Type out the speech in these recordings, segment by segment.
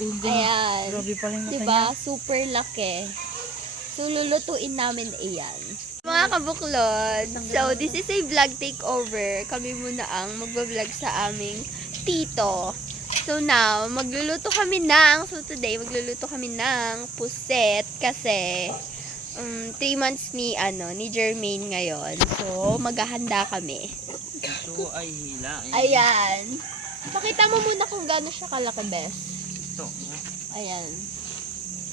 Ayan. Grabe pala yung mata Diba? niya. Super laki. So, lulutuin namin iyan. Mga kabuklod, so this is a vlog takeover. Kami muna ang magbablog sa aming tito. So now, today, magluluto kami ng puset kasi 3 months ni Jermaine ngayon. So, maghahanda kami. Ito ay hilain. Ayan. Pakita mo muna kung gaano siya kalaki, Bes. Ito. Ayan.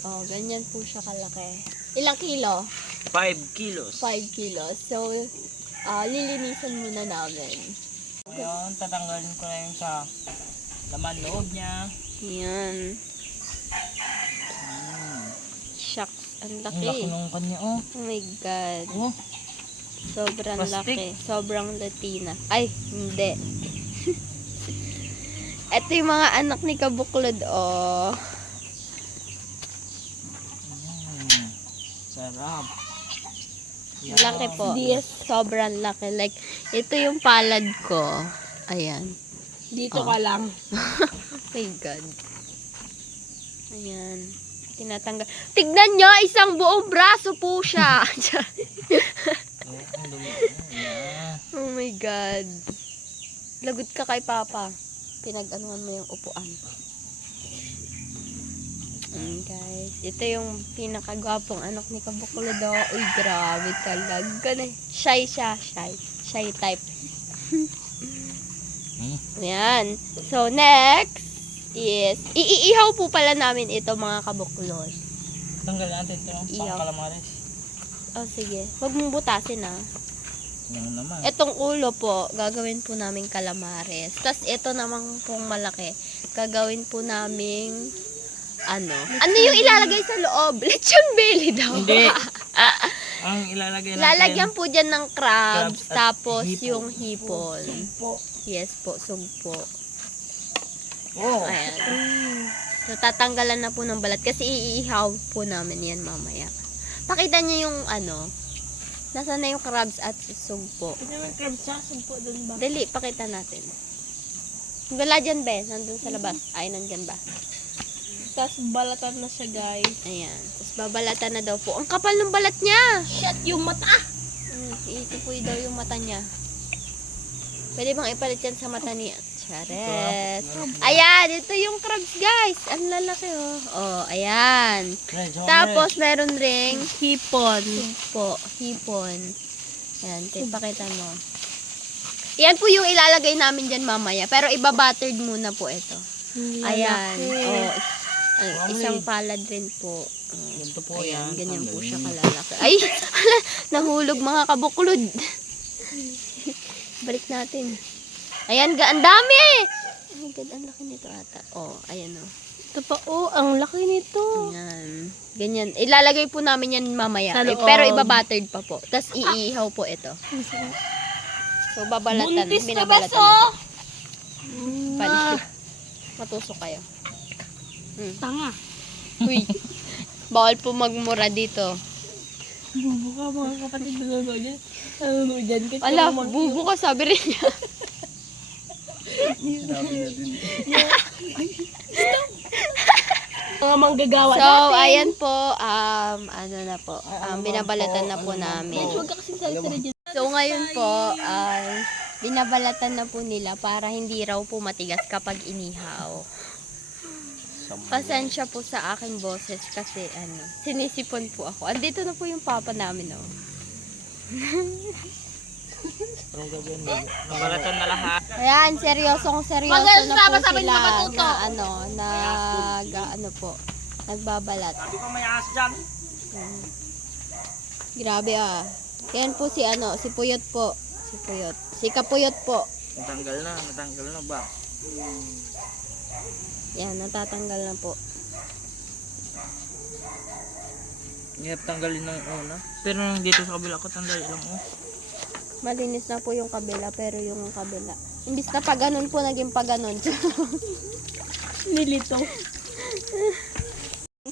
Oh, ganyan po siya kalaki. Ilang kilo? 5 kilos. 5 kilos. So, lilinisan muna namin. Ngayon, tatanggalin ko na yung sa laman loob niya. Ayan. Shucks. Ang Ang laki laki. ng kanya, oh. Oh my God. Oh, Sobrang Plastic. laki. Sobrang Latina. Ay, hindi. Ito yung mga anak ni Kabuklod, oh. Sarap. Laki po. Sobrang laki. Like, ito yung palad ko. Ayan. Dito ka lang. Oh my God. Ayan. Tinatanggal. Tignan nyo, isang buong braso po siya. Ang dumi. Oh my God. Lagot ka kay Papa. Pinag-anuhan mo yung upuan. Guys, ito yung pinakagwapong anak ni Kabuklod. Uy, grabe talaga. Shy siya. Shy type. Ayan. So, next is, iihaw po pala namin ito mga Kabuklod. Tanggal natin ito ng Iyaw. pangkalamares. Oh, sige. Huwag mong butasin, ah. Yan naman. Etong ulo po, gagawin po namin calamares. Tapos ito namang pong malaki, gagawin po namin ano yung ilalagay sa loob? Lechon belly daw. Hindi. Ang ilalagay natin. Lalagyan po dyan ng crabs, Crabs at tapos hipon. yung hipon. Po. Yes po, sugpo. Oh. Ayan. So, tatanggalan na po ng balat kasi iihaw po namin yan mamaya. Pakita niyo yung nasaan na yung crabs at sugpo. Ito naman crab sa sumpo doon ba? Dali, pakita natin. Wala dyan, be. Nandun sa labas. Ay, nandyan ba? Tapos balatan na siya, guys. Ayan. Tapos babalatan na daw po. Ang kapal ng balat niya! Shut yung mata! Iitipoy daw yung mata niya. Pwede bang ipalit yan sa mata niya? Charet. Ayan, ito yung crabs, guys. Ang lalaki, oh. Oh, ayan. Tapos, meron ring Hipon. sugpo. Hipon. Ayan, pakita mo. Yan po yung ilalagay namin dyan mamaya. Pero iba-buttered muna po ito. Ayan. Oh, isang palad rin po. Ganito po Ayan, yan. ganyan po siya kalalaki. Ay, nahulog mga Kabuklod. Balik natin. Ayan, ang dami! Oh my God, ang laki nito ata. Oh, ayan oh. Ito pa, ang laki nito. Ayan. Ganyan. Ilalagay po namin yan mamaya. Sa loob. Pero iba-buttered pa po. Tapos iihaw po ito. So, babalatan. Buntis na Binabalatan baso! na. Palis. Matusok kayo. Tanga. Uy. Bawal po magmura dito. Bubo ka mga kapatid na dyan. Ano dyan? Kasi Ala, bubo ka, sabi rin niya. mga manggagawa So, natin. ayan po, binabalatan na po namin. Huwag ka kasing salita dyan. So, ngayon po, binabalatan na po nila para hindi raw po matigas kapag inihaw. Pasensya po sa aking boses kasi sinisipon po ako. Andito na po yung papa namin, oh. Anong gagawin mo? Nabalatan na lahat. Ayan, seryoso na po sila nagbabalat. Hindi pa may ahas dyan. Grabe ah. Yan po si Puyot po. Si Kapuyot po. Natanggal na ba? Yan, natatanggal na po. Hirap tanggalin ng una. Pero nung dito sa kabila ko, tanggal lang oh. Malinis na po yung kabila, pero yung kabila. Imbis na pa ganun po, naging pa ganun. Nilito.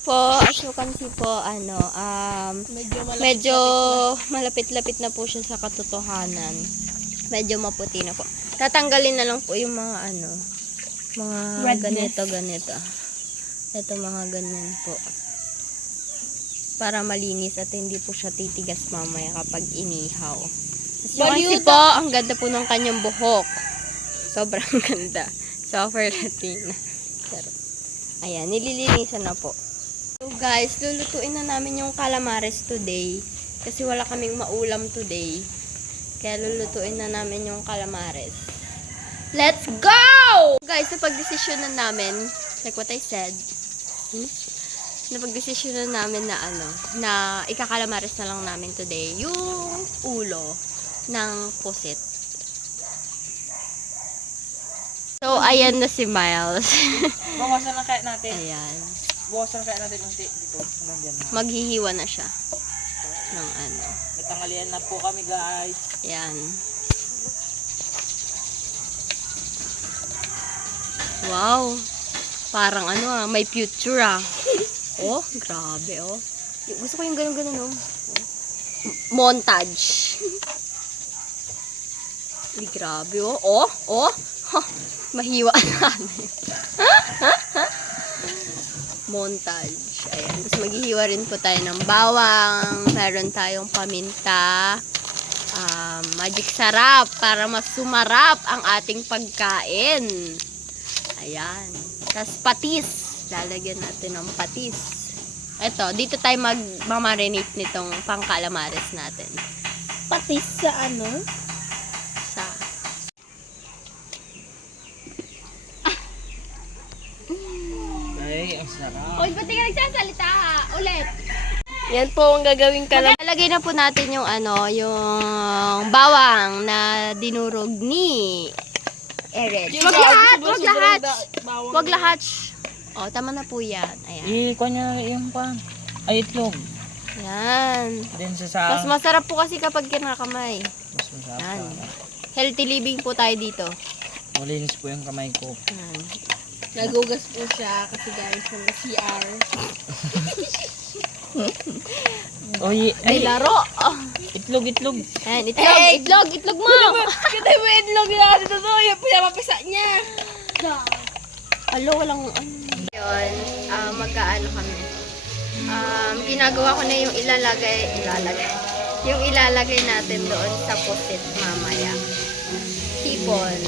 Po, as you can see po, medyo malapit-lapit na po siya sa katotohanan. Medyo maputi na po. Tatanggalin na lang po yung mga mga Redness. ganito. Ito mga ganyan po. Para malinis at hindi po siya titigas mamaya kapag inihaw. Kasi kasi po, ang ganda po ng kanyang buhok. Sobrang ganda. Software Latina. Pero, ayan, nililinisan na po. So guys, lulutuin na namin yung calamares today. Kasi wala kaming maulam today. Kaya lulutuin na namin yung calamares. Let's go! Guys, napag-desisyon na namin, like what I said, napag-desisyon na namin na na ikakalamares na lang namin today yung ulo ng pusit. So, ayan na si Miles. Bawasan lang kaya natin. Ayan. Bawasan lang kaya natin unti dito. Hanggang dyan na. Maghihiwa na siya ng Natangalian na po kami guys. Ayan. Wow. Parang may future Oh, grabe Gusto ko yung ganun-ganun Montage. Grabe Mahiwa namin. Montage. Ayan. Tapos maghihiwa rin po tayo ng bawang. Meron tayong paminta. Magic sarap para mas sumarap ang ating pagkain. Ayan. Tapos patis. Lalagyan natin ng patis. Ito, dito tayo mag-marinate nitong pang-calamares natin. Patis sa Sa Ay, ang sarap. Uy, ba't di ka nagsasalita ulit? Yan po ang gagawin ka lang. Lalagay na po natin yung yung bawang na dinurog ni Ered. Wag lahat! Wag lahat! Wag lahat! O, tama na po yan. Ayan. Ikuha niya yung pan. Ay, itlog. Yan. Then Mas masarap po kasi kapag kinakamay. Mas masarap. Yan. Healthy living po tayo dito. Malinis po yung kamay ko. Yan. Nagugas po siya kasi guys from the CR. Oy, May laro! Oh. itlog. Ayan, itlog mo! Kita mo itlog na kasi ito. Yung pinapapisa niya. Alo, walang Yun, magkaano kami. Ginagawa ko na yung ilalagay natin doon sa pusit mamaya. Sipon.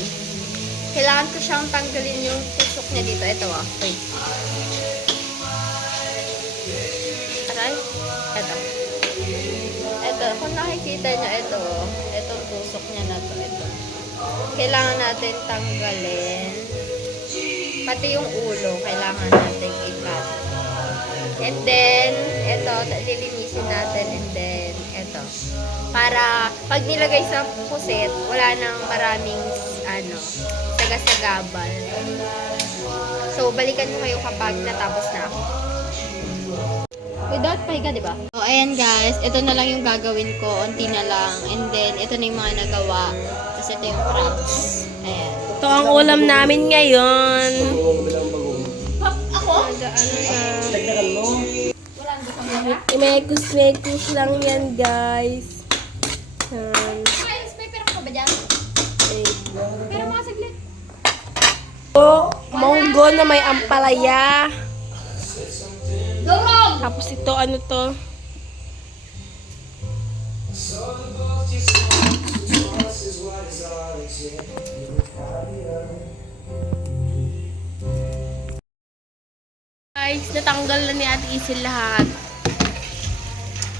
Kailangan ko siyang tanggalin yung tusok niya dito. Ito wait. Aray? Ito, kung nakikita niyo itong tusok niya na to, ito. Kailangan natin tanggalin. Pati yung ulo, kailangan natin i-cut. And then, ito, lilinisin natin. And then, ito. Para, pag nilagay sa pusit, wala nang maraming, sagasagabal. So, balikan mo kayo kapag natapos na ako. Without pahiga, di ba? So, ayan guys. Ito na lang yung gagawin ko. Unti na lang. And then, ito na yung mga nagawa. Tapos ito yung crabs. Ayan. Ito ang ulam namin ngayon. Ako? Mekus lang yan guys. Yan. May pera ka ba dyan? Pera mo saglit. Monggo na may ampalaya. Dorog! Tapos ito, ano to? Guys, natanggal na ni Ate Isil lahat.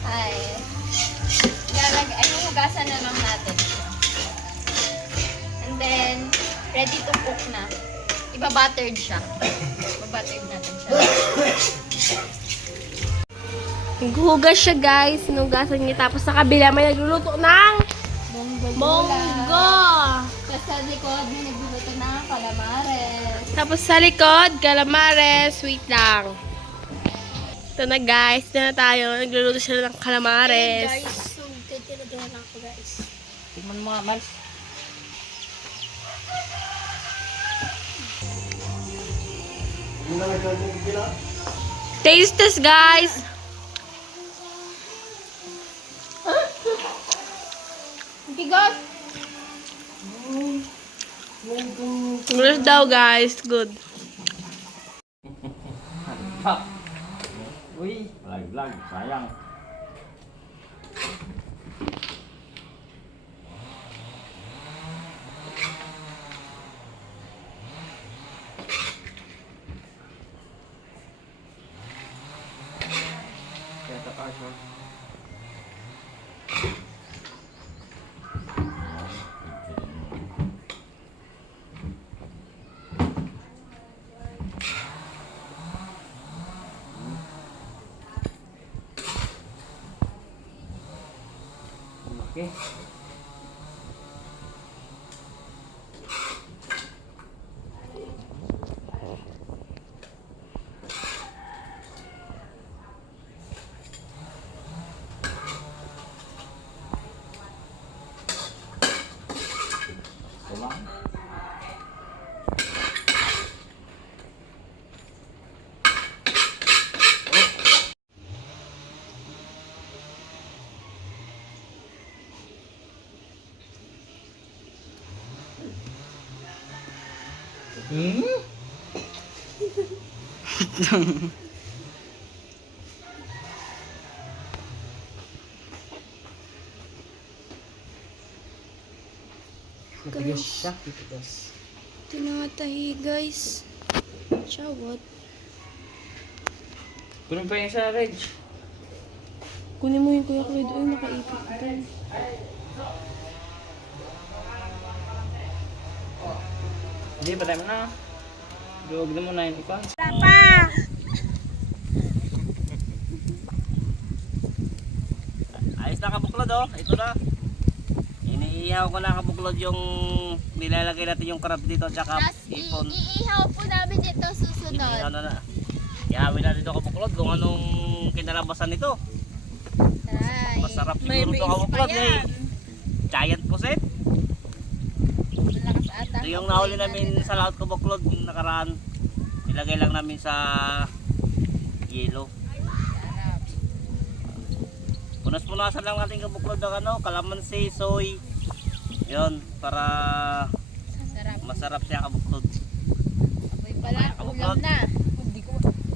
Ay. Hugasan na lang natin. And then, ready to cook na. Iba-buttered siya. Iba-buttered natin siya. Naghuhugas siya guys. Sinugasan niya. Tapos sa kabila may nagluluto ng monggo. Tapos sa likod, may nagluluto ng calamares. Tapos sa likod, calamares. Wait lang. Ito na guys. Ito na tayo. Nagluluto siya ng calamares. so tinatira lang ako guys. Tignan mo nga, Miles. Taste test guys. Bigot! Good daw guys. Good. Uy. Vlog, sayang. Kaya takas mo. Okay. Ito lang. Matigas siya. Matigas. Tinatahi guys. Chawat. Kunin pa yung sa Reg. Kunin mo yung Kuya Cloyd. Uy, nakaipit ito. Hindi, patay mo na. Duwag na muna yung ipan. Ayos na kabuklod oh. Ito na. Iniihaw ko na kabuklod yung nilalagay natin yung crab dito tsaka Tapos ipon. iihaw po namin ito susunod. Iniihaw na na. Ihawin natin ito kabuklod kung anong kinalabasan nito. Try. Masarap siguro ito kabuklod eh. Giant puset. Malakas ata. Ito yung nahuli namin sa laot kabuklod yung nakaraan. Nilagay lang namin sa yelo. Punas-punasan lang natin kabuklod ng ano, kalamansi, soy. Yun, para Sarap. masarap siya kabuklod. Apoy pala. Kabuklod. Ulam na.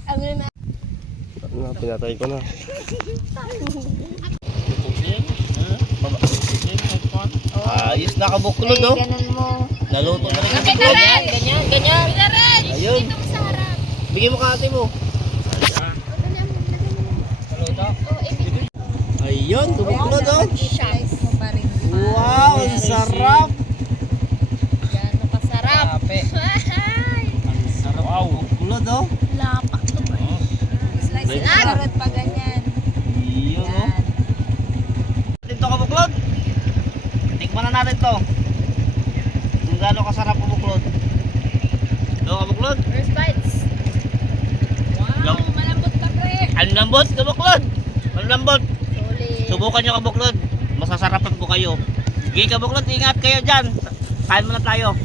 Ano na? Pinatay ko na. Ayos na kabuklod oh. Ganun mo. Naluto na rin Okay kabuklod. na rin. Ganyan, ganyan. Pinarin. Ayun. Dito mo sa harap. Bigyan mo ka ate mo. Ayun, kabuklod oh. Size mo pa rin. Wow, ang sarap. Gano'n kasarap. Ang sarap kabuklod oh. Lapak to ba? Slice Ayun. carrot pa ganyan. Ayun oh. Dito kabuklod. Tikman na natin to. Kung gaano kasarap kabuklod. Ito kabuklod. First bites. Wow, malambot ka pre. Ang lambot kabuklod. Ang lambot. Solid. Subukan nyo kabuklod. Masasarapan po kayo. Sige kabuklod, ingat kayo dyan. Kain muna tayo.